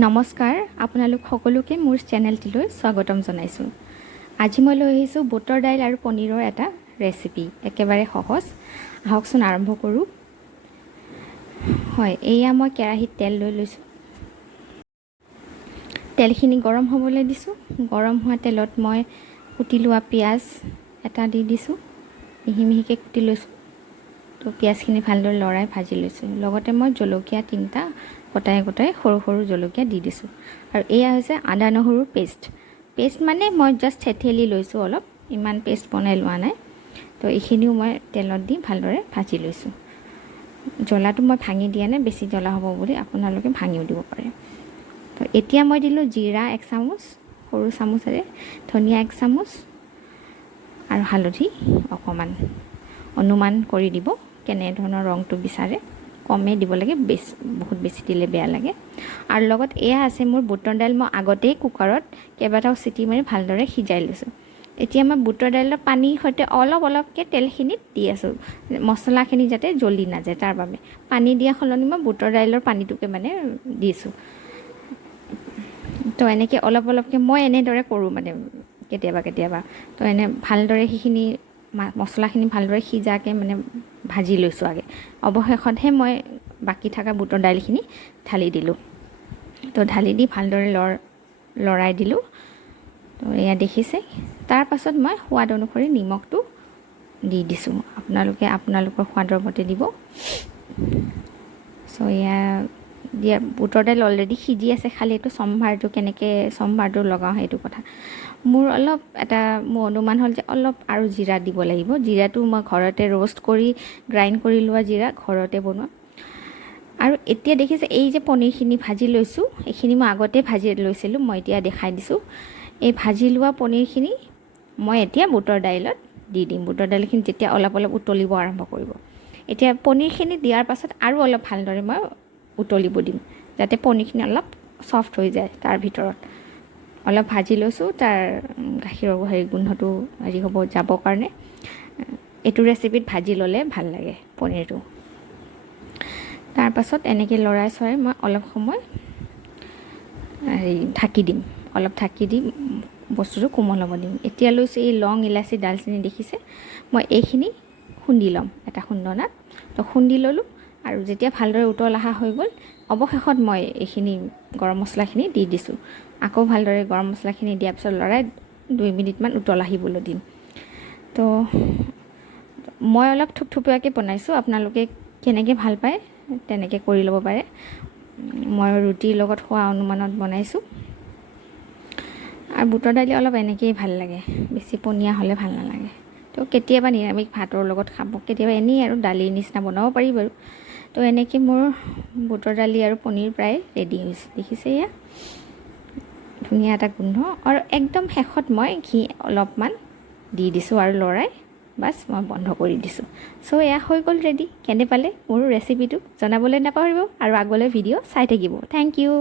নমস্কাৰ আপোনালোক সকলোকে মোৰ চেনেলটিলৈ স্বাগতম জনাইছোঁ। আজি মই লৈ আহিছোঁ বুটৰ দাইল আৰু পনীৰৰ এটা ৰেচিপি, একেবাৰে সহজ। আহকচোন আৰম্ভ কৰোঁ। হয়, এয়া মই কেৰাহীত তেল লৈ লৈছোঁ। তেলখিনি গৰম হ'বলৈ দিছোঁ। গৰম হোৱা তেলত মই কুটি লোৱা পিঁয়াজ এটা দি দিছোঁ, মিহি মিহিকৈ কুটি লৈছোঁ। তো পিঁয়াজখিনি ভালদৰে লৰাই ভাজি লৈছোঁ। লগতে মই জলকীয়া 3টা কটাই সৰু সৰু জলকীয়া দি দিছোঁ। আৰু এয়া হৈছে আদা নহৰুৰ পেষ্ট মানে মই জাষ্ট থেথেলি লৈছোঁ, অলপ ইমান পেষ্ট বনাই লোৱা নাই। তো এইখিনিও মই তেলত দি ভালদৰে ভাজি লৈছোঁ। জ্বলাটো মই ভাঙি দিয়া নাই, বেছি জ্বলা হ'ব বুলি আপোনালোকে ভাঙিও দিব পাৰে। তো এতিয়া মই দিলোঁ জিৰা 1 চামুচ, সৰু চামুচেৰে ধনিয়া 1 চামুচ আৰু হালধি অকণমান। অনুমান কৰি দিব কেনেধৰণৰ ৰংটো বিচাৰে। কমেই দিব লাগে, বহুত বেছি দিলে বেয়া লাগে। আৰু লগত এয়া আছে মোৰ বুটৰ দাইল। মই আগতেই কুকাৰত কেইবাটাও চিটি মাৰি ভালদৰে সিজাই লৈছোঁ। এতিয়া মই বুটৰ দাইলৰ পানীৰ সৈতে অলপকৈ তেলখিনিত দি আছোঁ, মছলাখিনি যাতে জ্বলি নাযায় তাৰ বাবে। পানী দিয়া সলনি মই বুটৰ দাইলৰ পানীটোকে মানে দিছোঁ। তো এনেকৈ অলপকৈ মই এনেদৰে কৰোঁ মানে কেতিয়াবা। তো এনে ভালদৰে সেইখিনি মছলাখিনি ভালদৰে সিজাকৈ মানে ভাজি লৈছোঁ আগে। অৱশেষতহে মই বাকী থকা বুটৰ দাইলখিনি ঢালি দিলোঁ। তো ঢালি দি ভালদৰে লৰাই দিলোঁ। তো এয়া দেখিছে। তাৰ পাছত মই সোৱাদ অনুসৰি নিমখটো দি দিছোঁ। আপোনালোকে আপোনালোকৰ সোৱাদৰ মতে দিব। চ' এয়া দিয়া বুটৰ দাইল অলৰেডি সিজি আছে, খালি এইটো সম্ভাৰটো লগাওঁ সেইটো কথা। মোৰ অনুমান হ'ল যে অলপ আৰু জিৰা দিব লাগিব। জিৰাটো মই ঘৰতে ৰোষ্ট কৰি গ্ৰাইণ্ড কৰি লোৱা জিৰা, ঘৰতে বনোৱা। আৰু এতিয়া দেখিছে এই যে পনীৰখিনি ভাজি লৈছোঁ, এইখিনি মই আগতে ভাজি লৈছিলোঁ, মই এতিয়া দেখাই দিছোঁ। এই ভাজি লোৱা পনীৰখিনি মই এতিয়া বুটৰ দাইলত দি দিম। বুটৰ দাইলখিনি যেতিয়া অলপ উতলিব আৰম্ভ কৰিব, এতিয়া পনীৰখিনি দিয়াৰ পাছত আৰু অলপ ভালদৰে মই উতলিব দিম, যাতে পনীৰখিনি অলপ ছফ্ট হৈ যায়। তাৰ ভিতৰত অলপ ভাজি লৈছোঁ, তাৰ গাখীৰৰ গোন্ধটো হ'ব যাবৰ কাৰণে। এইটো ৰেচিপিত ভাজি ল'লে ভাল লাগে পনীৰটো। তাৰ পাছত এনেকৈ লৰাই চৰাই মই অলপ সময় ঢাকি দিম, ঢাকি দি বস্তুটো কোমল হ'ব দিম। এতিয়া লৈছোঁ এই লং, ইলাচি, ডালচেনি দেখিছে, মই এইখিনি খুন্দি ল'ম এটা খুন্দনাত। তো খুন্দি ল'লোঁ আৰু যেতিয়া ভালদৰে উতল অহা হৈ গ'ল, অৱশেষত মই এইখিনি গৰম মছলাখিনি দি দিছোঁ। আকৌ ভালদৰে গৰম মছলাখিনি দিয়াৰ পিছত লৰাই 2 মিনিটমান উতল আহিবলৈ দিম। তো মই অলপ থুপথুপীয়াকৈ বনাইছোঁ, আপোনালোকে কেনেকৈ ভাল পায় তেনেকৈ কৰি ল'ব পাৰে। মই ৰুটিৰ লগত খোৱা অনুমানত বনাইছোঁ। আৰু বুটৰ দালি অলপ এনেকৈয়ে ভাল লাগে, বেছি পনীয়া হ'লে ভাল নালাগে। তো কেতিয়াবা নিৰামিষ ভাতৰ লগত খাব, কেতিয়াবা এনেই আৰু দালিৰ নিচিনা বনাব পাৰি বাৰু। তো এনেকৈ মোৰ বুটৰ দালি আৰু পনীৰ প্ৰায় ৰেডি হৈছে, দেখিছে এয়া ধুনীয়া এটা গোন্ধ। আৰু একদম শেষত মই ঘি অলপমান দি দিছোঁ আৰু লৰাই বাছ মই বন্ধ কৰি দিছোঁ। চ' এয়া হৈ গ'ল ৰেডি। কেনে পালে মোৰ ৰেচিপিটো জনাবলৈ নাপাহৰিব আৰু আগলৈ ভিডিঅ' চাই থাকিব। Thank U.